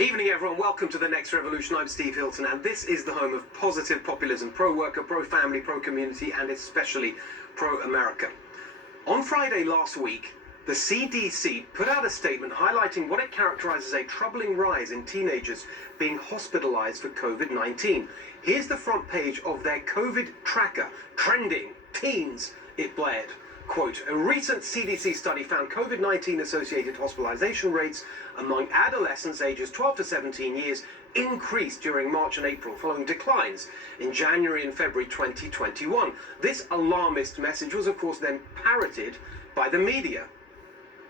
Evening, everyone. Welcome to The Next Revolution. I'm Steve Hilton, and this is the home of positive populism, pro-worker, pro-family, pro-community, and especially pro-America. On Friday last week, the CDC put out a statement highlighting what it characterizes as a troubling rise in teenagers being hospitalized for COVID-19. Here's the front page of their COVID tracker. Trending, teens, it blared. Quote, a recent CDC study found COVID-19 associated hospitalization rates among adolescents ages 12 to 17 years increased during March and April, following declines in January and February 2021. This alarmist message was, of course, then parroted by the media.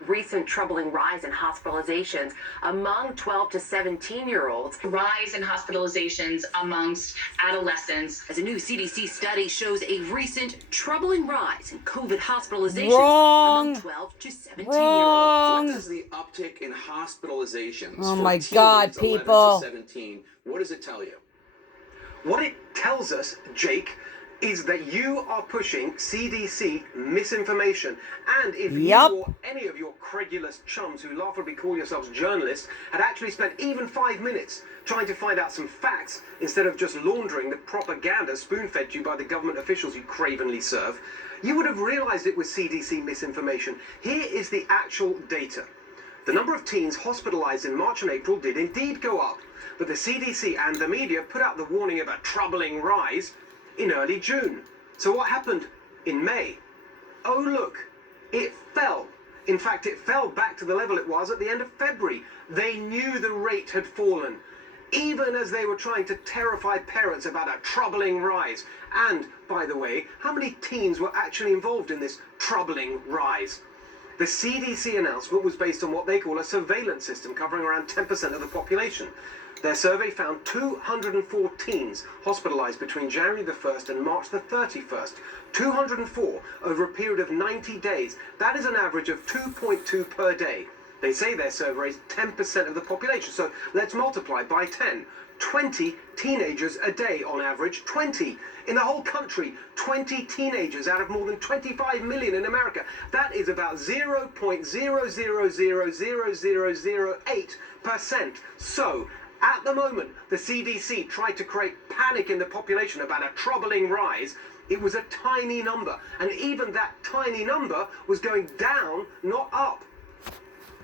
Recent troubling rise in hospitalizations among 12 to 17-year-olds. Rise in hospitalizations amongst adolescents. As a new CDC study shows a recent troubling rise in COVID hospitalizations Wrong. among 12 to 17-year-olds. Wrong. What does the uptick in hospitalizations Oh for my teens God, 11 people. to 17, what does it tell you? What it tells us, Jake, is that you are pushing CDC misinformation. And if Yup. you or any of your credulous chums who laughably call yourselves journalists had actually spent even 5 minutes trying to find out some facts instead of just laundering the propaganda spoon-fed to you by the government officials you cravenly serve, you would have realized it was CDC misinformation. Here is the actual data. The number of teens hospitalized in March and April did indeed go up, but the CDC and the media put out the warning of a troubling rise in early June. So what happened in May? Oh look, it fell. In fact, it fell back to the level it was at the end of February. They knew the rate had fallen, even as they were trying to terrify parents about a troubling rise. And, by the way, how many teens were actually involved in this troubling rise? The CDC announcement was based on what they call a surveillance system covering around 10% of the population. Their survey found 204 teens hospitalized between January the 1st and March the 31st. 204 over a period of 90 days. That is an average of 2.2 per day. They say their survey is 10% of the population, so let's multiply by 10. 20 teenagers a day on average. 20 in the whole country. 20 teenagers out of more than 25 million in America. That is about 0.0000008%. So, at the moment, the CDC tried to create panic in the population about a troubling rise. It was a tiny number, and even that tiny number was going down, not up.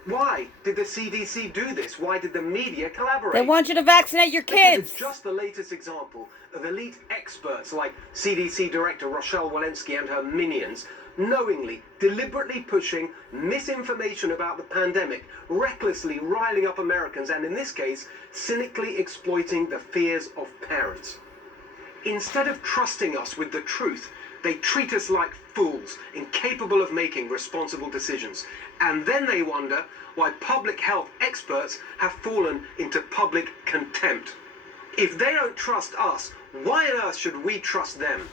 Why did the CDC do this? Why did the media collaborate? They want you to vaccinate your Because kids. it's just the latest example of elite experts like CDC Director Rochelle Walensky and her minions knowingly, deliberately pushing misinformation about the pandemic, recklessly riling up Americans, and in this case, cynically exploiting the fears of parents. Instead of trusting us with the truth, they treat us like fools, incapable of making responsible decisions. And then they wonder why public health experts have fallen into public contempt. If they don't trust us, why on earth should we trust them?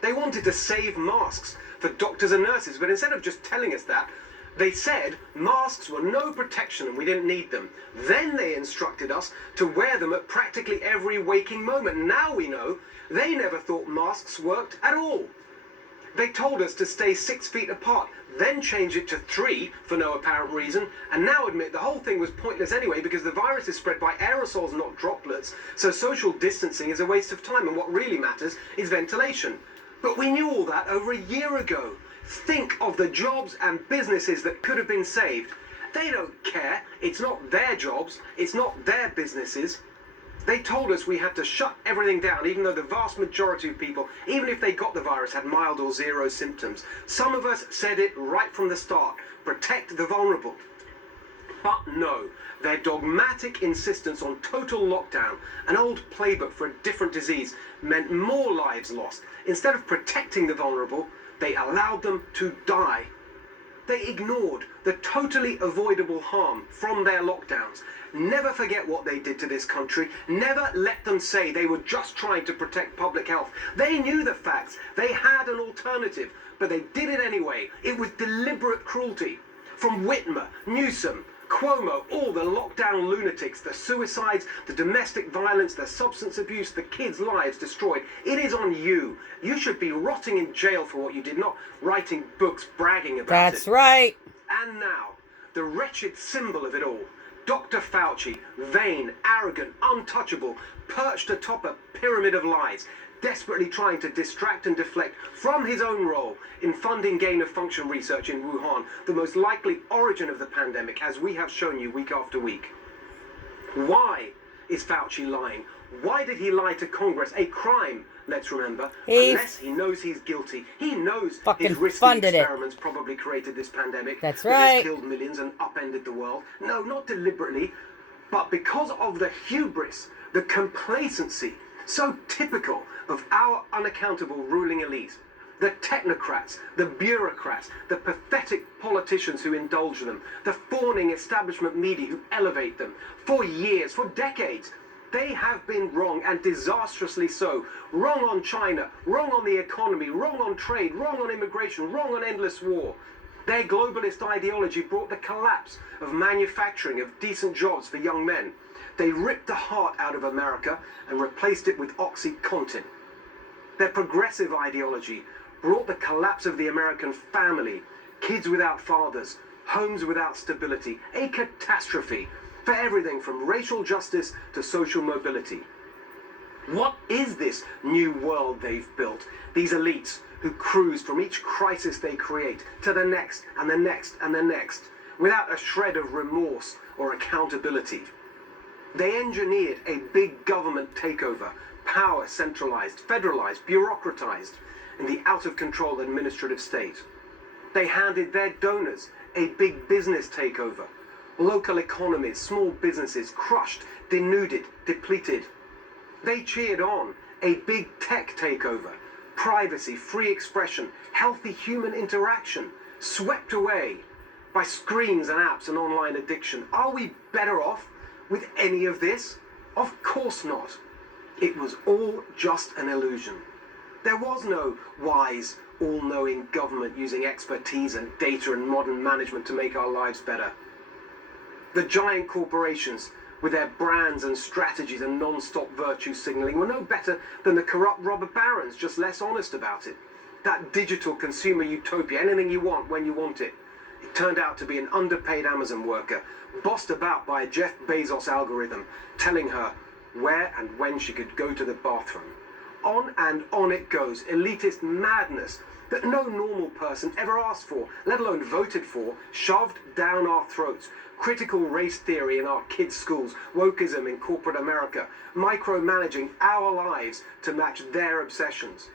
They wanted to save masks for doctors and nurses, but instead of just telling us that, they said masks were no protection and we didn't need them. Then they instructed us to wear them at practically every waking moment. Now we know they never thought masks worked at all. They told us to stay 6 feet apart, then change it to 3 for no apparent reason, and now admit the whole thing was pointless anyway because the virus is spread by aerosols, not droplets, so social distancing is a waste of time and what really matters is ventilation. But we knew all that over a year ago. Think of the jobs and businesses that could have been saved. They don't care. It's not their jobs. It's not their businesses. They told us we had to shut everything down, even though the vast majority of people, even if they got the virus, had mild or zero symptoms. Some of us said it right from the start. Protect the vulnerable. But no, their dogmatic insistence on total lockdown, an old playbook for a different disease, meant more lives lost. Instead of protecting the vulnerable, they allowed them to die. They ignored the totally avoidable harm from their lockdowns. Never forget what they did to this country. Never let them say they were just trying to protect public health. They knew the facts. They had an alternative, but they did it anyway. It was deliberate cruelty. From Whitmer, Newsom, Cuomo, all the lockdown lunatics, the suicides, the domestic violence, the substance abuse, the kids' lives destroyed. It is on you. You should be rotting in jail for what you did, not writing books bragging about it. That's right. And now, the wretched symbol of it all, Dr. Fauci, vain, arrogant, untouchable, perched atop a pyramid of lies, desperately trying to distract and deflect from his own role in funding gain-of-function research in Wuhan, the most likely origin of the pandemic, as we have shown you week after week. Why is Fauci lying? Why did he lie to Congress? A crime, let's remember. He Unless he knows he's guilty. He knows fucking his risky funded it. experiments probably created this pandemic. That's that has right. killed millions and upended the world. No, not deliberately, but because of the hubris, the complacency, so typical of our unaccountable ruling elite. The technocrats, the bureaucrats, the pathetic politicians who indulge them, the fawning establishment media who elevate them. For years, for decades, they have been wrong, and disastrously so. Wrong on China, wrong on the economy, wrong on trade, wrong on immigration, wrong on endless war. Their globalist ideology brought the collapse of manufacturing, of decent jobs for young men. They ripped the heart out of America and replaced it with OxyContin. Their progressive ideology brought the collapse of the American family, kids without fathers, homes without stability, a catastrophe for everything from racial justice to social mobility. What is this new world they've built? These elites who cruise from each crisis they create to the next and the next and the next, without a shred of remorse or accountability. They engineered a big government takeover, power centralized, federalized, bureaucratized, in the out-of-control administrative state. They handed their donors a big business takeover. Local economies, small businesses crushed, denuded, depleted. They cheered on a big tech takeover. Privacy, free expression, healthy human interaction swept away by screens and apps and online addiction. Are we better off with any of this? Of course not. It was all just an illusion. There was no wise, all-knowing government using expertise and data and modern management to make our lives better. The giant corporations, with their brands and strategies and non-stop virtue signaling, were no better than the corrupt robber barons, just less honest about it. That digital consumer utopia, anything you want when you want it. It turned out to be an underpaid Amazon worker, bossed about by a Jeff Bezos algorithm, telling her where and when she could go to the bathroom. On and on it goes, elitist madness that no normal person ever asked for, let alone voted for, shoved down our throats. Critical race theory in our kids' schools, wokeism in corporate America, micromanaging our lives to match their obsessions.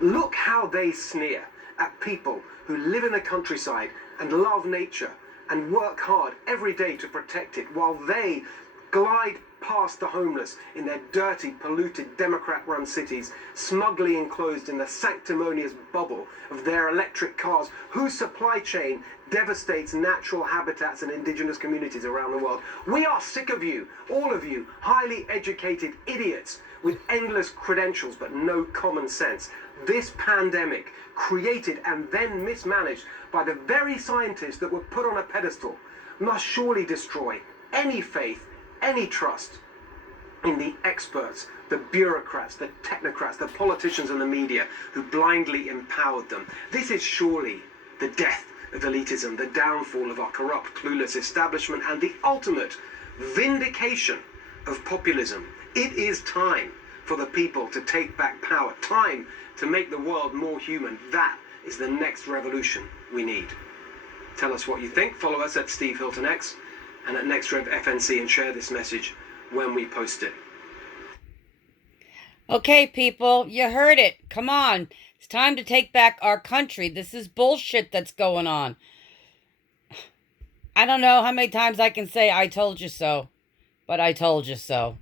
Look how they sneer at people who live in the countryside and love nature and work hard every day to protect it, while they glide past the homeless in their dirty, polluted, Democrat-run cities, smugly enclosed in the sanctimonious bubble of their electric cars, whose supply chain devastates natural habitats and indigenous communities around the world. We are sick of you, all of you, highly educated idiots with endless credentials but no common sense. This pandemic, created and then mismanaged by the very scientists that were put on a pedestal, must surely destroy any faith, any trust in the experts, the bureaucrats, the technocrats, the politicians and the media who blindly empowered them. This is surely the death of elitism, the downfall of our corrupt, clueless establishment, and the ultimate vindication of populism. It is time for the people to take back power, time to make the world more human. That is the next revolution we need. Tell us what you think. Follow us at Steve Hilton X and at NextRevFNC, and share this message when we post it. Okay, people, you heard it. Come on. It's time to take back our country. This is bullshit that's going on. I don't know how many times I can say I told you so, but I told you so.